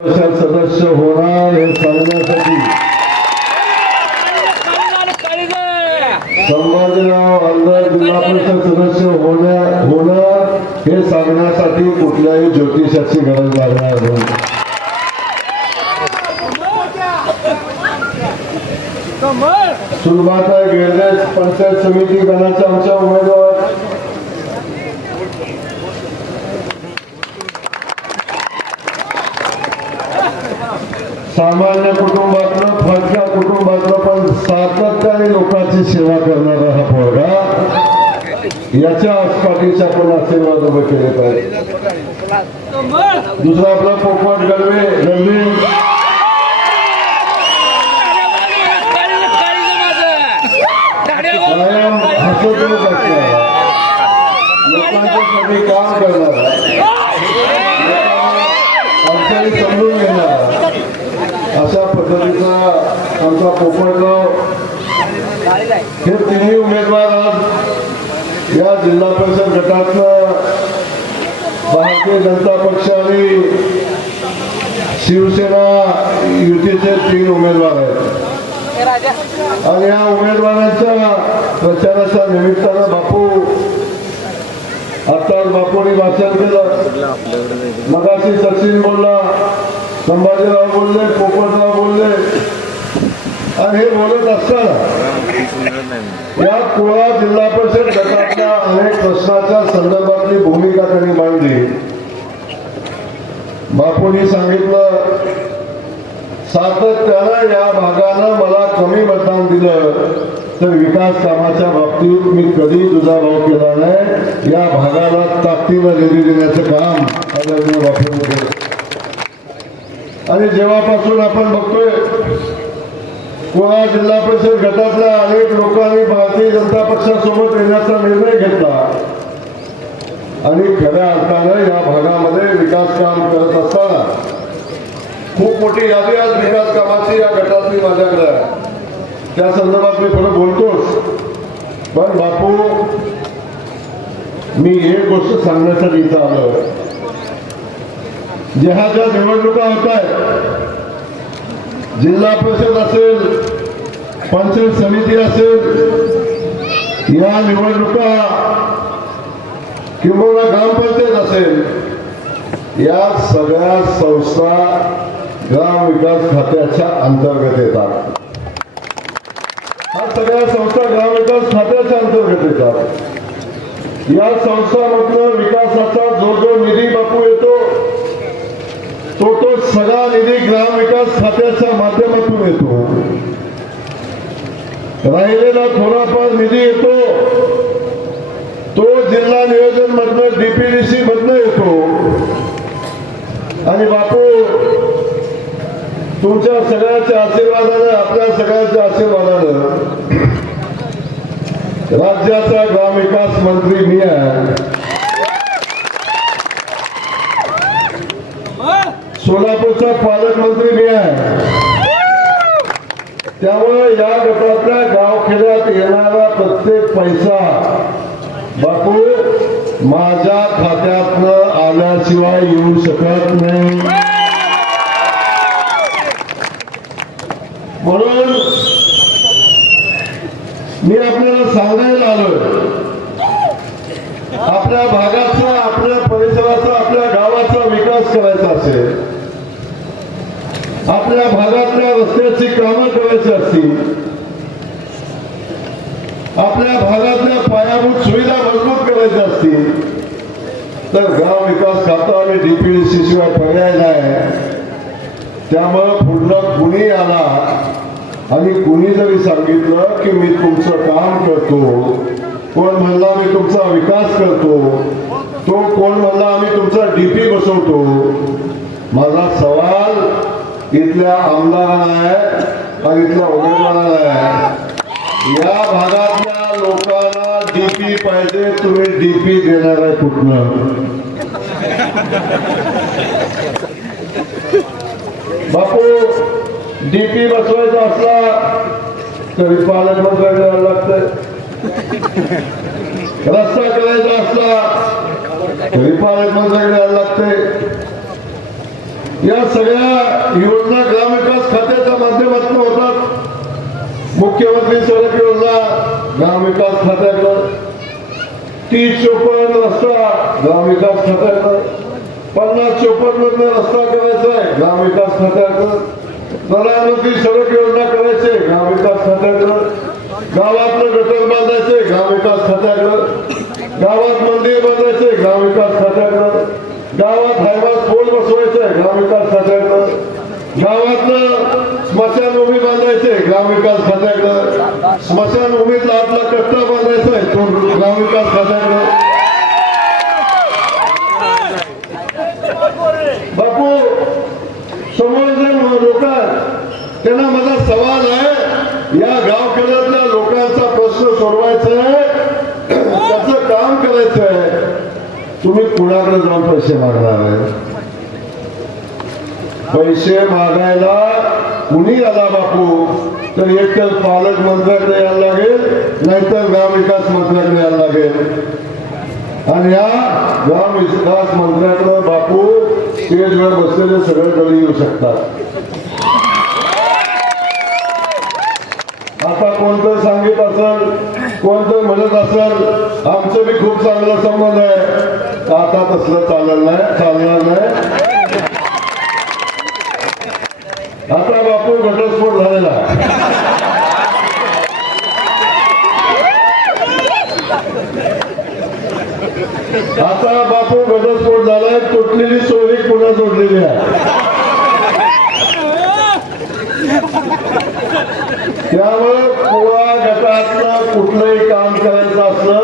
सदस्य होणार हे सांगण्यासाठी संभाजीराव आमदार जिल्हा परिषद सदस्य होणार हे सांगण्यासाठी कुठल्याही ज्योतिषाची गरज लागणार नाही. सुरुवात गेले पंचायत समिती गणाच्या आमच्या उमेदवार सामान्य कुटुंबातलं फडक्या कुटुंबातलं पण सातत्याने लोकांची सेवा करणारा हा पोरगा याच्या आसपाटीच्या पण आशीर्वाद उभे केले पाहिजे. दुसरा आपला पोपट गल्वे कायम हसतमुख असणारा लोकांच्यासाठी काम करणारा अडचणी समजून घेणारा अशा पद्धतीचा आमचा पोपटगाव हे तिन्ही उमेदवार आज या जिल्हा परिषद गटातनं भारतीय जनता पक्ष आणि शिवसेना युतीचे 3 उमेदवार आहेत. आणि या उमेदवारांच्या प्रचाराच्या निमित्तानं आताच बापूंनी भाषण केलं. मगाशी सचिन बोलला, संभाजीराव बोलले, पोपटराव बोलले आणि हे बोलत असताना या कुळा जिल्हा परिषद गटातल्या अनेक प्रश्नाच्या संदर्भातली भूमिका त्यांनी मांडली. बापूंनी सांगितलं, सातत्यानं या भागानं मला कमी मतदान दिलं तर विकास कामाच्या बाबतीत मी कधी दुजाभाव केला नाही. या भागाला ताकदीनं निधी देण्याचं काम आदरणीय बापूंनी केलं. आणि जेव्हापासून आपण बघतोय कुळा जिल्हा परिषद गटातल्या अनेक लोकांनी भारतीय जनता पक्षासोबत येण्याचा निर्णय घेतला आणि खऱ्या अर्थानं या भागामध्ये विकास काम करत असताना खूप मोठी यादी आज विकास कामाची या गटातली माझ्याकडे आहे. त्या संदर्भात मी थोडं बोलतोच. पण बापू, मी एक गोष्ट सांगण्यासाठी इथं आलो. ज्या निवडणुका होत आहेत, जिल्हा परिषद असेल, पंचायत समिती असेल, या निवडणुका किंवा ग्रामपंचायत असेल, या सगळ्या संस्था ग्राम विकास खात्याच्या अंतर्गत येतात. हा सगळ्या संस्था ग्राम विकास खात्याच्या अंतर्गत येतात. या संस्थांमधून विकासाचा जो निधी बापू येतो तो सगळा निधी ग्राम विकास खात्याच्या माध्यमातून येतो. राहिलेला थोडाफार निधी येतो तो जिल्हा नियोजन मधनं डीपीडीसी मधनं येतो. आणि बापू, तुमच्या सगळ्याच्या आशीर्वादानं, आपल्या सगळ्यांच्या आशीर्वादानं राज्याचा ग्रामविकास मंत्री मी आहे. सोलापूरचा पालकमंत्री मी आहे. त्यामुळे या गटातल्या गावखेड्यात येणारा प्रत्येक पैसा बापू माझ्या खात्यातनं आल्याशिवाय येऊ शकत नाही. म्हणून मी आपल्याला सांगायला आलोय, आपल्या भागाचा, आपल्या परिसराचा, आपल्या गावाचा विकास करायचा असेल, आपल्या भागातल्या रस्त्याची कामं करायची असतील, आपल्या भागातल्या पायाभूत सुविधा मजबूत करायच्या असतील तर गाव विकास खातं आणि डीपीडीसी शिवाय पर्याय नाही. त्यामुळे पुढलं कुणी आला आणि कुणी जरी सांगितलं की मी तुमचं काम करतो, कोण म्हणला मी तुमचा विकास करतो, तो कोण म्हणला आम्ही तुमचा डीपी बसवतो, माझा सवाल इथल्या आमदारांना आहे आणि इथल्या उमेदवारांना आहे. या भागातल्या लोकांना डीपी पाहिजे, तुम्ही डीपी देणार आहे कुठनं? बापू, डीपी बसवायचा असला तरी पालकमंत्र्याकडे यायला लागतंय. रस्ता करायचा असला तरी पालकमंत्र्याकडे यायला लागतंय. या सगळ्या योजना ग्रामविकास खात्याच्या माध्यमातून होतात. मुख्यमंत्री सडक योजना ग्रामविकास खात्याकडं, 30-54 रस्ता ग्रामविकास खात्याकडं, 50-54 रस्ता करायचा आहे ग्रामविकास खात्याकडं, प्रधानमंत्री सडक योजना करायचे ग्रामविकास खात्याकडं, गावातलं गटर बांधायचे ग्रामविकास खात्याकडं, गावात मंदिर बांधायचे ग्रामविकास खात्याकडं, गावात हायवास पोल बसवायचे ग्रामविकास खात्याकडं, गावातलं स्मशानभूमी बांधायचे ग्रामविकास खात्याकडं, स्मशानभूमीतला आपला कट्टा बांधायचा आहे तो ग्रामविकास खात्याकडं. बापू समोर जे लोक त्यांना माझा सवाल आहे, या गावखेड्यातल्या लोकांचा प्रश्न सोडवायचा आहे, त्याचं काम करायचं आहे, तुम्ही कुणाकडे जाऊन पैसे मागणार आहे? पैसे मागायला कुणी आला बापू तर एक तर पालकमंत्र्याकडे यायला लागेल, नाहीतर ग्रामविकास मंत्र्याकडे यायला लागेल. आणि या ग्रामविकास मंत्र्याकडे बापू स्टेजवर बसलेले सगळे गडी येऊ शकतात. आता कोणतं सांगित असेल, कोणतं म्हणत असेल आमचं बी खूप चांगला संबंध आहे, आता तसलं चालणार नाही. आता बापू घटस्फोट झालेला आता बापू घटस्फोट झालाय, तुटलेली सोयरी पुन्हा जोडलेली आहे. त्यामुळे पुरा गटातलं कुठलंही काम करायचं असलं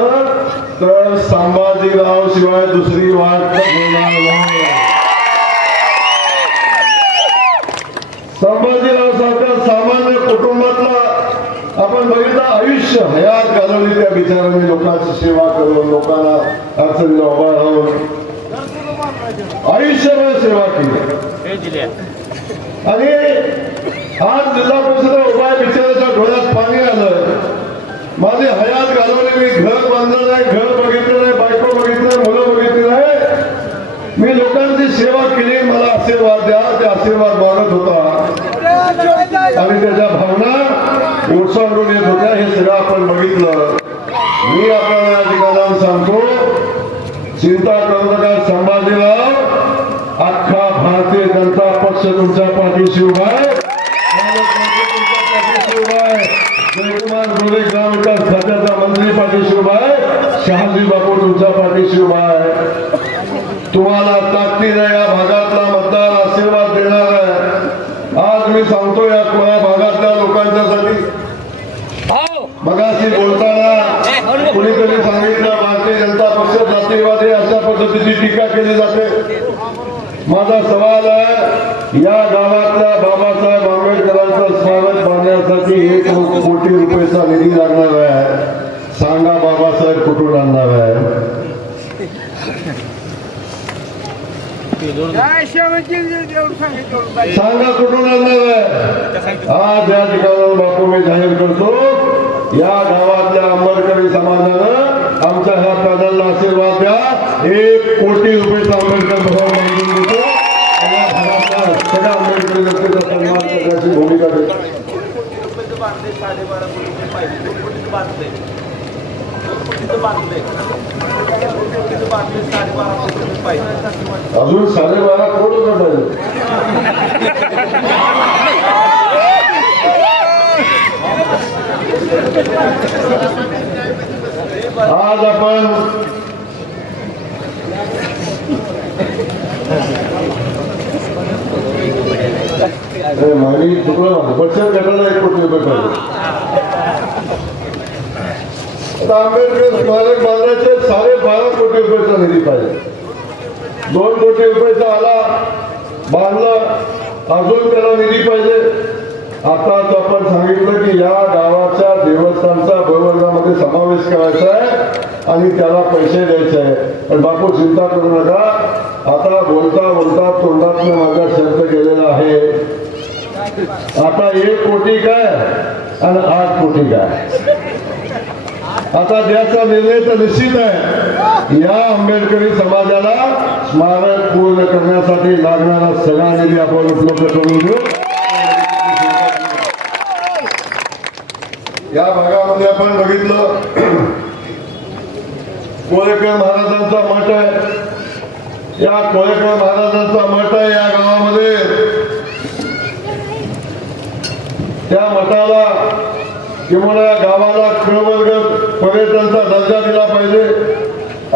तर संभाजीराव शिवाय दुसरी वाट होणार नाही. संभाजीराव सारखा सामान्य कुटुंबातला आपण बघितलं, आयुष्य हयात घालवली त्या बिचारांनी लोकांची सेवा करून, लोकांना अडचणीला उभा राहून आयुष्यभर सेवा केली. आणि आज जिल्हा परिषद उभा बिचाराच्या डोळ्यात पाणी आलं. माझी हयात घालवली, मी घर बांधलं नाही, घर बघितलं नाही, बायको बघितलं, मुलं बघितली नाही, मी लोकांची सेवा केली, मला आशीर्वाद द्या, ते आशीर्वाद मागत होता आणि त्याच्या भावना ओसंडून येत होत्या. हे सगळं आपण बघितलं. मी आपल्याला या ठिकाणी सांगतो, चिंता करू नका. संभाजीराव, अख्खा भारतीय जनता पक्ष तुमच्या पाठीशी उभा आहे, तुमच्या पाठीशी उभा आहे. जयकुमार गोरे ग्रामविकास खात्याचा मंत्री पाठीशी उभा आहे, शहाजी बापू तुमच्या पाठीशी उभा आहे. तुम्हाला ताकदीने या भागातला मतदार आशीर्वाद देणार आहे. आज मी सांगतो या भागातल्या लोकांच्यासाठी. मगाशी बोलताना कुणीतरी सांगितलं भारतीय जनता पक्ष जातीवादी अशा पद्धतीची टीका केली जाते. माझा सवाल आहे, या गावातल्या बाबासाहेब आंबेडकरांचं स्मारक बांधण्यासाठी 1 कोटी रुपयाचा निधी लागणार आहे. सांगा बाबासाहेब कुठून आणणार आहे? सांगा कुठून आणणार आहे? आज या ठिकाणी बापू मी जाहीर करतो, या गावातल्या आंबेडकरी समाजानं आमच्या ह्या पॅनलला आशीर्वाद द्या. 1 कोटी रुपयाचा आंबेडकर भवन बांधून देतो. या भागातल्या सगळ्या आंबेडकरी व्यक्तीचा सन्मान करण्याची भूमिका देतो. अजून 12.5 कोटी पाहिजे. आज आपण मागणी चुकलं, बचत गटाला 1 कोटी रुपये पाहिजे. आंबेडकर स्मारक बांधण्याचे 12.5 कोटी रुपयाचा निधी पाहिजे. 2 कोटी रुपयाचा आला, बांधलं, अजून त्याला निधी पाहिजे. आताच आपण सांगितलं की या गावाच्या देवस्थानचा भवनामध्ये समावेश करायचा आहे आणि त्याला पैसे द्यायचे आहे. पण बापू चिंता करू नका, आता बोलता बोलता तोंडात माझा शब्द केलेला आहे. आता 1 कोटी काय आणि 8 कोटी काय? आता द्यायचा निर्णय तर निश्चित आहे. या आंबेडकरी समाजाला स्मारक पूर्ण करण्यासाठी लागणारा सगळा निधी आपण उपलब्ध करून देऊ. या भागामध्ये आपण बघितलं कोळेकर महाराजांचा मठ आहे. या कोळेकर महाराजांचा मठ आहे या गावामध्ये. त्या मठाला किंवा या गावाला क्रमवर्ग पर्यटनचा दर्जा दिला पाहिजे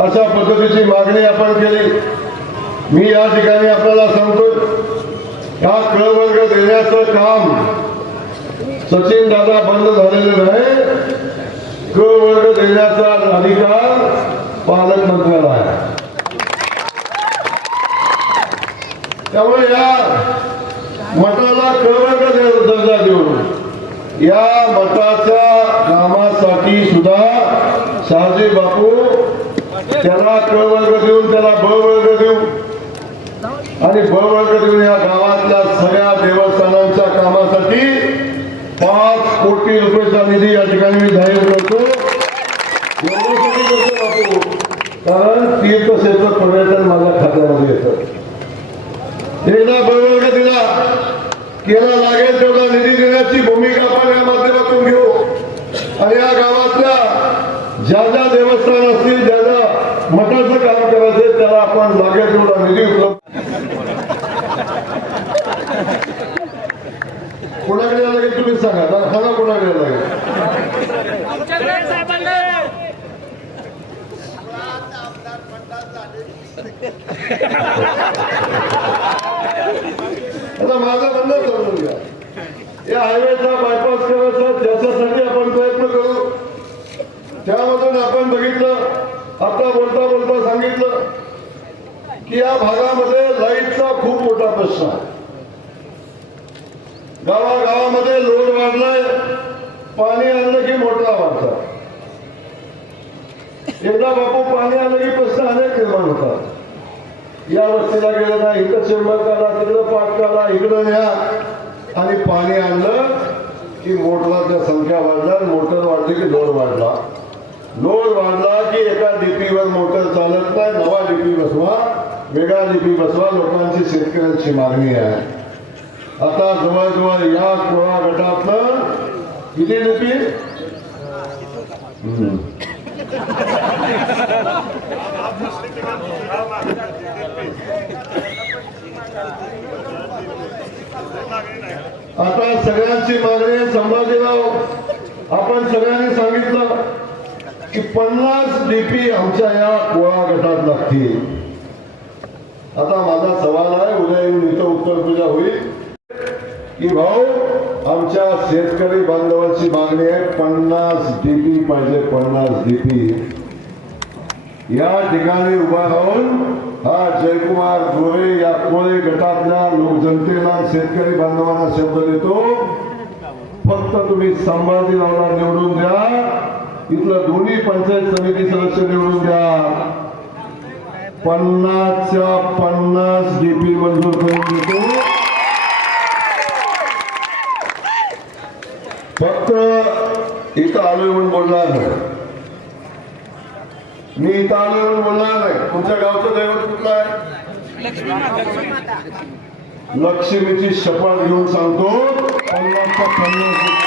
अशा पद्धतीची मागणी आपण केली. मी या ठिकाणी आपल्याला सांगतो हा क्रमवर्ग देण्याचं काम सचिन दादा बंद झालेले नाही. क्रमवर्ग देण्याचा अधिकार पालकमंत्र्याला आहे. त्यामुळे या मठाला क्रमवर्ग दर्जा देऊन या मठाच्या कामासाठी सुद्धा शहाजी बापू त्याला क वर्ग देऊन त्याला ब वर्ग देऊ आणि ब वर्ग देऊन या गावातल्या सगळ्या देवस्थानांच्या कामासाठी 5 कोटी रुपयाचा निधी या ठिकाणी मी जाहीर करतो. बापू कारण तीर्थक्षेत्र पर्यटन माझ्या खात्यामध्ये येतं. एकदा ब वर्ग दिला केला लागेल तेवढा निधी देण्याची भूमिका आपण या माध्यमातून घेऊ आणि या गावातल्या ज्या ज्या देवस्थान असतील ज्या ज्या मठाचं काम करायचं त्याला आपण लागेल तेवढा निधी उपलब्ध. कोणाकडे यायला लागेल तुम्ही सांगा. दरखाना कोणाकडे यायला लागेल. आता माझं बंद समजून घ्या. या हायवेचा बायपास करायचा त्याच्यासाठी आपण प्रयत्न करू. त्यामधून आपण बघितलं आता बोलता बोलता सांगितलं की या भागामध्ये लाईटचा खूप मोठा प्रश्न आहे. गावागावामध्ये लोड वाढलाय. पाणी आणलं की मोठा वाढतात. एकदा बापू पाणी आणलं की प्रश्न अनेक निर्माण होतात. या वस्तीला गेलं ना इथं चेंबर काढा तिकडं पाठ काढा इकडं न्या आणि पाणी आणलं की मोटरच्या संख्या वाढल्या. मोटर वाढली की लोड वाढला. लोड वाढला की एका डीपीवर मोटर चालत नाही. नवा डीपी बसवा वेगळा डीपी बसवा लोकांची शेतकऱ्यांची मागणी आहे. आता जवळजवळ या कोळा गटातनं किती डीपी आता सगळ्यांची मागणी संभाजीराव आपण सगळ्यांनी सांगितलं की 50 डीपी आमच्या या कोळा गटात लागतील. आता माझा सवाल आहे उद्या येऊन इथं उत्तर पूजा होईल की भाऊ आमच्या शेतकरी बांधवांची मागणी आहे 50 डीपी पाहिजे. 50 डीपी या ठिकाणी उभा राहून हा जयकुमार गोरे या कोळे गटातल्या लोकजनतेला शेतकरी बांधवांना शब्द देतो फक्त तुम्ही संभाजीरावला निवडून द्या. इथलं दोन्ही पंचायत समिती सदस्य निवडून द्या. 50च्या 50 डीपी मंजूर करून देतो. फक्त इथं आलोय म्हणून बोलणार नाही. मी इथं आलोय म्हणून बोलणार नाही. तुमच्या गावचं दैवत कुठलं आहे. लक्ष्मीची शपथ घेऊन सांगतो 50च्या 50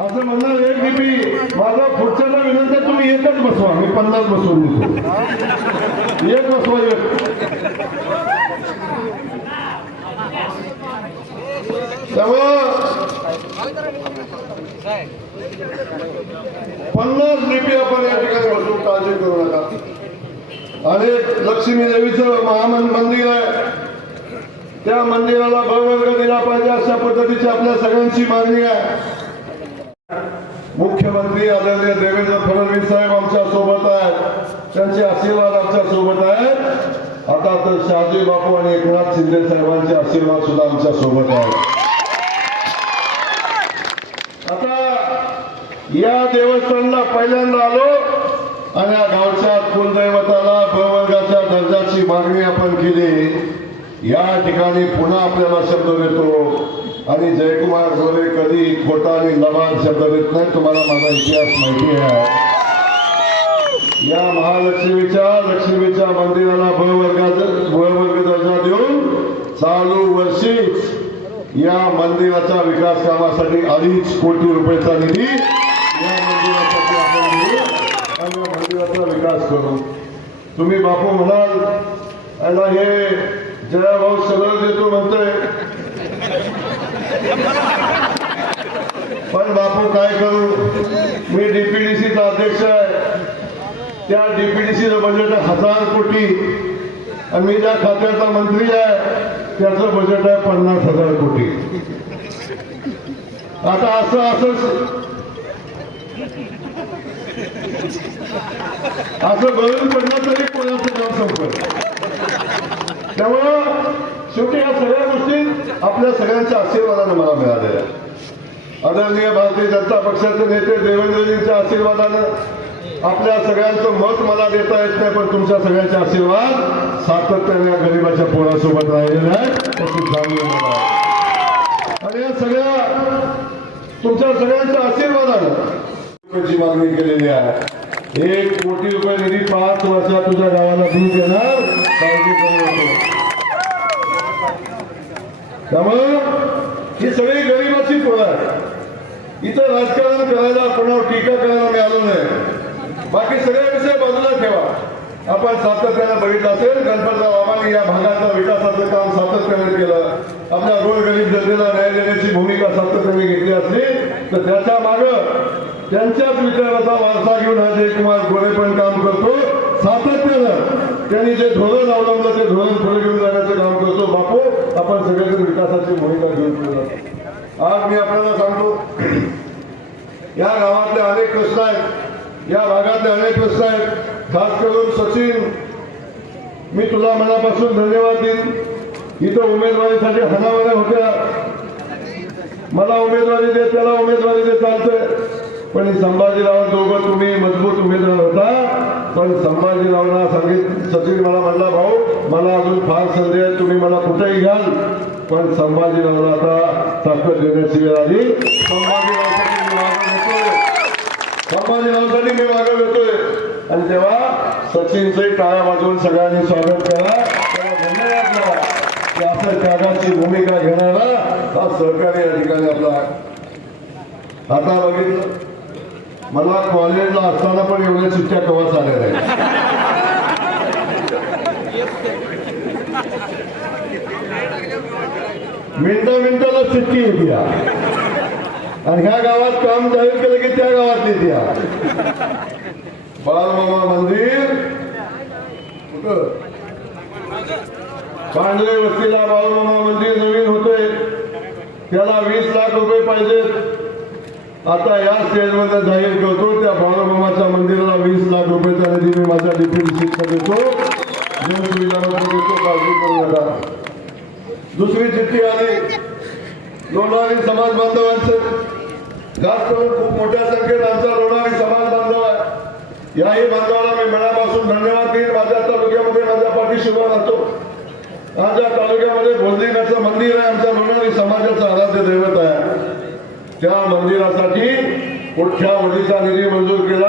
असं म्हणणार. एक डीपी माझा पुढच्याला विनंती तुम्ही एकच बसवा. मी 50 बसवून देतो. एक बसवा. त्यामुळं 50 डीपी आपण या ठिकाणी बसून काळजी करू नका. आणि लक्ष्मी देवीचं महामंदिर आहे त्या मंदिराला बळवर्ग दिला पाहिजे अशा पद्धतीची आपल्या सगळ्यांची मागणी आहे. मुख्यमंत्री आदरणीय देवेंद्र फडणवीस साहेब आमच्या सोबत आहेत. त्यांचे आशीर्वाद आमच्या सोबत आहेत. आता तर शहाजी बापू आणि एकनाथ शिंदे साहेबांचे आशीर्वाद सुद्धा आमच्या सोबत आहेत. आता या देवस्थानला पहिल्यांदा आलो आणि या गावच्या कुलदैवताला प्रवर्गाच्या दर्जाची मागणी आपण केली. या ठिकाणी पुन्हा आपल्याला शब्द देतो आणि जयकुमार गोरे कधी खोटा आणि लबाड शब्द देत नाही. तुम्हाला माझा इतिहास माहिती आहे. या लक्ष्मीच्या मंदिराला ब वर्ग दर्जा देऊन चालू वर्षीच या मंदिराच्या विकास कामासाठी 2.5 कोटी रुपयाचा निधी या मंदिरासाठी आपण घेऊ आणि या मंदिराचा विकास करू. तुम्ही बापू म्हणाल याला हे जयाभाऊ सगळं देतो म्हणतोय, पण बापू काय करू, मी डीपीडीसीचा अध्यक्ष आहे. त्या डीपीडीसीचं बजेट 1000 कोटी आणि मी ज्या खात्याचा मंत्री आहे त्याचं बजेट आहे 50,000 कोटी. आता असं गळून पडलं तरी कोणाचं काम संपलं. त्यामुळं शेवटी या सगळ्या गोष्टी आपल्या सगळ्यांच्या आशीर्वादाने मला मिळालेल्या. आदरणीय भारतीय जनता पक्षाचे नेते देवेंद्रजींच्या आशीर्वादानं आपल्या सगळ्यांचं मत मला देता येत नाही, पण तुमच्या सगळ्यांचे आशीर्वाद सातत्याने गरिबाच्या पोरासोबत राहिलेले आहेत त्याची जाणीव मला. आणि या सगळ्या तुमच्या सगळ्यांच्या आशीर्वादानं रुपयाची मागणी केलेली आहे. 1 कोटी रुपये निधी 5 वर्षात तुझ्या गावाला देऊन देणार, काळजी करू नको. त्यामुळं ही सगळी गरिबाची पोरं आहे. इथं राजकारण करायला कोणावर टीका करायला मिळालो नाही. बाकी सगळे विषय बाजूला ठेवा. आपण सातत्याने बघितलं असेल गणपतराव आम्हाने या भागाचं विकासाचं काम सातत्याने केलं. आपल्या गोरगरीब जनतेला न्याय देण्याची भूमिका सातत्याने घेतली असली तर त्याच्या मागं त्यांच्याच विचाराचा वारसा घेऊन हा जयकुमार गोरे पण काम करतो. सातत्यानं त्यांनी जे धोरण अवलंबलं ते धोरण पुढे घेऊन जाण्याचं काम करतो. बापू आपण सगळ्यांनी विकासाची भूमिका घेऊन पुढे. आज मी आपल्याला सांगतो या गावातले अनेक प्रश्न आहेत, या भागातले अनेक प्रश्न आहेत. खास करून सचिन, मी तुला मनापासून धन्यवाद देईन. इथं उमेदवारीसाठी हनावण्या होत्या, मला उमेदवारी दे त्याला उमेदवारी दे चालतंय, पण संभाजीराव दोघं तुम्ही मजबूत उमेदवार होता. पण संभाजीरावला सांगितलं, सचिन मला म्हणला भाऊ मला अजून फार संधी आहे, तुम्ही मला कुठेही घ्याल, पण संभाजीरावला आता ताकद देण्याची वेळ आली. संभाजीरावसाठी मी मागं घेतोय. आणि तेव्हा सचिनचे टाळ्या वाजवून सगळ्यांनी स्वागत करा, त्याला धन्यवाद करा की असं त्यागाची भूमिका घेणारा हा सहकारी या ठिकाणी आपला. आता बघितलं मला कॉलेजला असताना पण एवढ्या चिठ्ठ्या कवा झाल्या नाही. मिनिटाला चिठ्ठी येते आणि ह्या गावात काम जाहीर केलं की त्या गावात येते. बाळमामा मंदिर कुठं पांढरे वस्तीला बाळमामा मंदिर नवीन होतंय, त्याला 20 लाख रुपये पाहिजेत. आता या स्टेजमध्ये जाहीर करतो त्या बाळमामाच्या मंदिराला 20 लाख रुपयाचा निधी मी माझ्या डीपीडीसीला देतो, देतो, काळजी करू नका. दुसरी चिठ्ठी आली लोणारी समाज बांधवांचं. खास करून खूप मोठ्या संख्येत आमचा लोणारी समाज बांधव आहे. याही बांधवाला मी मनापासून धन्यवाद देईन. माझ्या तालुक्यामध्ये माझ्या पाठीशी उभा राहतो. माझ्या तालुक्यामध्ये भोजलीनाथचं मंदिर आहे, आमच्या लोणारी समाजाचं आराध्य दैवत आहे. त्या मंदिरासाठी मोठ्या वडीचा निधी मंजूर केला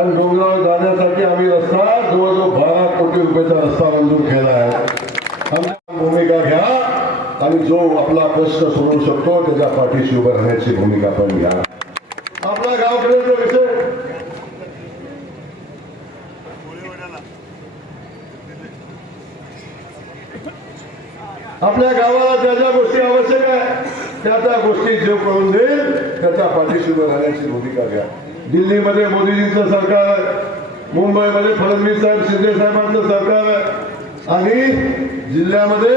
आणि डोंगरावर जाण्यासाठी आम्ही रस्ता जवळजवळ 12 कोटी रुपयाचा रस्ता मंजूर केला आहे. आमची भूमिका घ्या आणि जो आपला प्रश्न सोडवू शकतो त्याच्या पाठीशी उभं राहण्याची भूमिका पण घ्या. आपला गावकऱ्याचा विषय आपल्या गावाला ज्या ज्या गोष्टी आवश्यक आहे त्या त्या गोष्टी जे करून देईल त्याच्या पाठीशी उभं राहण्याची भूमिका घ्या. दिल्लीमध्ये मोदीजींचं सरकार आहे, मुंबईमध्ये फडणवीस साहेब शिंदे साहेबांचं सरकार आहे आणि जिल्ह्यामध्ये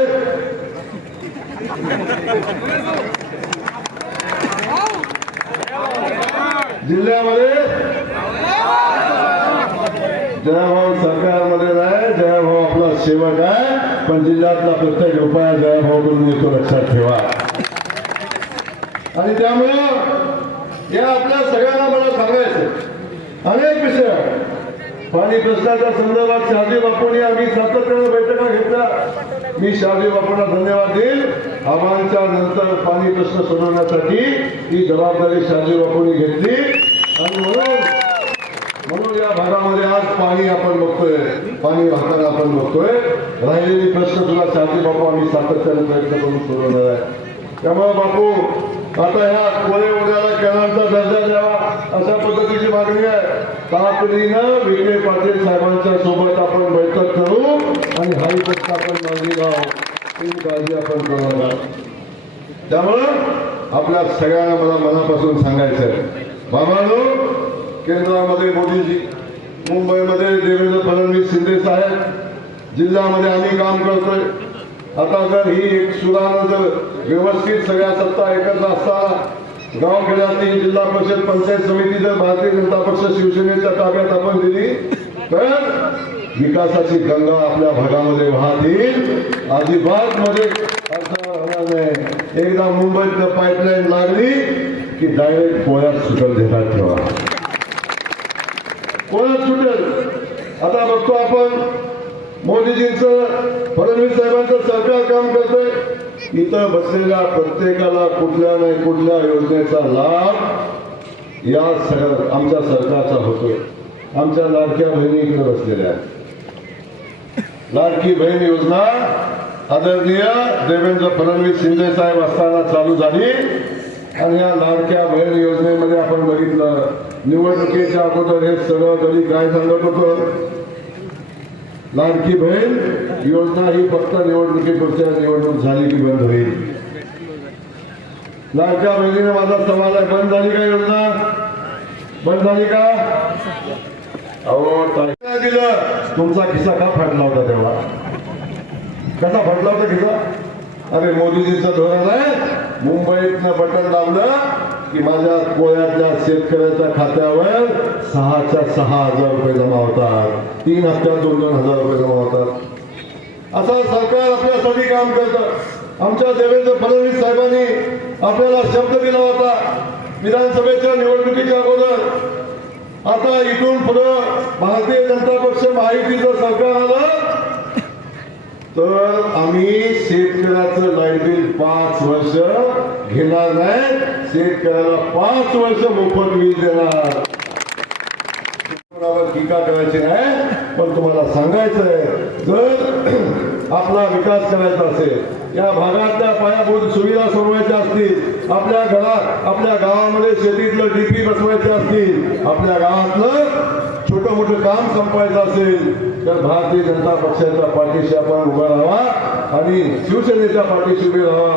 जयाभाऊ सरकारमध्ये नाही, जयाभाऊ आपला सेवक आहे, पण जिल्ह्यातला प्रत्येक रुपया जयाभाऊकडून येतो लक्षात ठेवा. आणि त्यामुळं या आपल्या सगळ्यांना मला सांगायचं अनेक विषय पाणी प्रश्नाच्या संदर्भात शहाजी बापूंनी आम्ही सातत्याने बैठका घेतल्या. मी शहाजी बापूंना धन्यवाद देईल. आव्हानाच्या नंतर पाणी प्रश्न सोडवण्यासाठी ही जबाबदारी शहाजी बापूंनी घेतली आणि म्हणून या भागामध्ये आज पाणी आपण बघतोय, पाणी वाहताना आपण बघतोय. राहिलेली प्रश्न तुला शहाजी बापू आम्ही सातत्याने प्रयत्न करून सोडवणार आहे. त्यामुळे बापू आता ह्या कोळे उद्याला कॅनलचा दर्जा द्यावा अशा पद्धतीची मागणी आहे. तातडीनं विखे पाटील साहेबांच्या सोबत आपण बैठक करू आणि हाही प्रश्न आपण मार्गी लावू, ही काळजी आपण करणार. त्यामुळं आपल्या सगळ्यांना मला मनापासून सांगायचं आहे, बाबांनो, केंद्रामध्ये मोदीजी, मुंबईमध्ये देवेंद्र फडणवीस शिंदे साहेब, जिल्ह्यामध्ये आम्ही काम करतोय. आता जर ही एक सुधारणा जर व्यवस्थित सगळ्या सत्ता एकत्र असताना गावखेड्यातली जिल्हा परिषद पंचायत समिती जर भारतीय जनता पक्ष शिवसेनेच्या ताब्यात आपण दिली तर विकासाची गंगा आपल्या भागामध्ये वाहतील. अजिबात मध्ये अडथळा होणार नाही. एकदा मुंबईत पाईपलाईन लागली की डायरेक्ट पोळ्यात सुटेल. देतात ठेवा, पोळ्यात सुटेल. आता बघतो आपण मोदीजींचं, फडणवीस साहेबांचं सरकार काम करतंय. इथं बसलेल्या प्रत्येकाला कुठल्या नाही कुठल्या योजनेचा लाभ या आमच्या सरकारचा होतोय. आमच्या लाडक्या बहिणी इकडे बसलेल्या आहेत. लाडकी बहीण योजना आदरणीय देवेंद्र फडणवीस शिंदे साहेब असताना चालू झाली आणि या लाडक्या बहीण योजनेमध्ये आपण बघितलं, निवडणुकीच्या अगोदर हे सगळं गडी काय सांगत होतं, लाडकी बहीण योजना ही फक्त निवडणुकीपुरच्या निवडणूक झाली की बंद होईल. लाडक्या बहिणीने माझा सवाल आहे, बंद झाली का योजना? बंद झाली का? अहो काय दिलं? तुमचा खिसा का फाटला होता तेव्हा? कसा फाटला होता खिसा? अरे मोदीजींचं धोरण आहे, मुंबईतनं बटन दाबलं की माझ्या कोळ्यातल्या शेतकऱ्याच्या खात्यावर 6,006 रुपये जमा होतात, 3 हप्त्यात 2,000 रुपये जमा होतात. असं सरकार आपल्यासाठी काम करतं. आमच्या देवेंद्र फडणवीस साहेबांनी आपल्याला शब्द दिला होता विधानसभेच्या निवडणुकीच्या अगोदर, आता इथून पुढं भारतीय जनता पक्ष महायुतीचं सरकार आलं तर आम्ही शेतकऱ्याचं लाईट बिल 5 वर्ष घेणार नाही, शेतकऱ्याला 5 वर्ष मोफत वीज देणार. कोणावर टीका करायची नाही, पण तुम्हाला सांगायचंय, जर आपला विकास करायचा असेल, या भागातल्या पायाभूत सुविधा सोडवायच्या असतील, आपल्या घरात आपल्या गावामध्ये शेतीतलं डीपी बसवायचे असतील, आपल्या गावातलं छोटं मोठं काम संपवायचं असेल तर भारतीय जनता पक्षाच्या पाठीशी आपण उभा राहावा आणि शिवसेनेच्या पाठीशी उभे राहावा.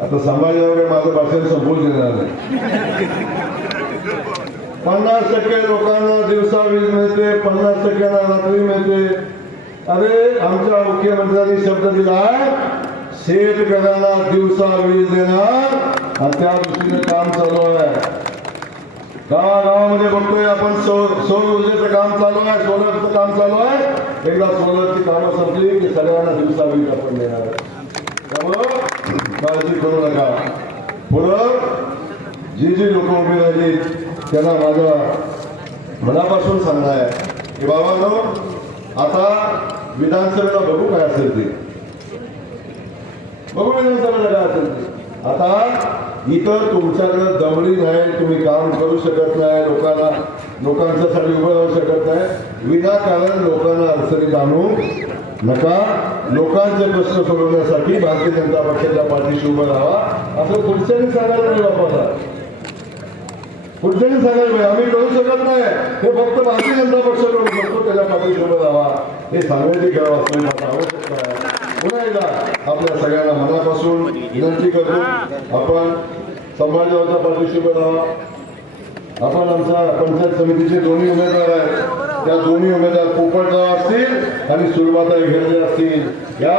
आता संभाजीनगर माझं भाषण संपून देणार नाही. 50% लोकांना दिवसा वीज मिळते, 50%ला रात्री मिळते. अरे आमच्या मुख्यमंत्र्यांनी शब्द दिला, शेतकऱ्यांना दिवसा वीज देणार आणि त्या दृष्टीने काम चालू आहे. गावागावामध्ये बघतोय आपण सौर ऊर्जेचं काम चालू आहे, सोलरचं काम चालू आहे. एकदा सोलरची कामं संपली की सगळ्यांना दिवसा वीज आपण देणार आहे. त्यामुळं काळजी करू नका. पुढं जी लोक उभी राहिली त्यांना माझ्या मनापासून सांगणं आहे की बाबांनो, आता विधानसभेला बघू काय असेल ते, बघू विधानसभेला काय असेल ते. आता इथं तुमच्याकडे दमडी नाही, तुम्ही काम करू शकत नाही, लोकांच्यासाठी उभं राहू शकत नाही. विनाकारण लोकांना अडचणीत आणू नका. लोकांचे प्रश्न सोडवण्यासाठी भारतीय जनता पक्षाच्या पाठीशी उभं राहावा असं पुढच्यानी सांगायला नाही. बापाला पुढच्यानी सांगायला आम्ही करू शकत नाही, हे फक्त भारतीय जनता पक्ष करू शकतो, त्याच्या पाठीशी उभं राहावा हे सांगण्याची गरज असणे आवश्यकता आहे. पुन्हा एकदा आपल्या सगळ्यांना मनापासून विनंती करतो, आपण संभाजीनगरच्या पाठीशी उभं राहावा. आपण आमच्या पंचायत समितीचे दोन्ही उमेदवार आहेत, त्या दोन्ही उमेदवार पोपटराव असतील आणि सुरवाताई घेरले असतील, या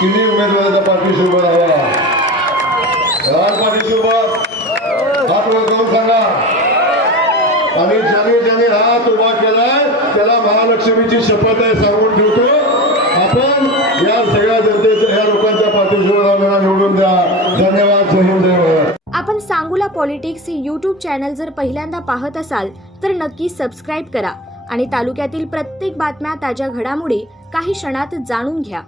तिन्ही उमेदवाराच्या पाठीशी उभं राहावा. पाठीशी उभं हात वर करून सांगा. आणि ज्याने हात उभा केलाय त्याला महालक्ष्मीची शपथ आहे सांगून ठेवतो. आपण या सगळ्या जनतेच्या, या लोकांच्या पाठीशी आपण सांगोला पॉलिटिक्स हे यूट्यूब चॅनल जर पहिल्यांदा पाहत असाल तर नक्की सबस्क्राईब करा आणि तालुक्यातील प्रत्येक बातम्या, ताज्या घडामोडी काही क्षणात जाणून घ्या.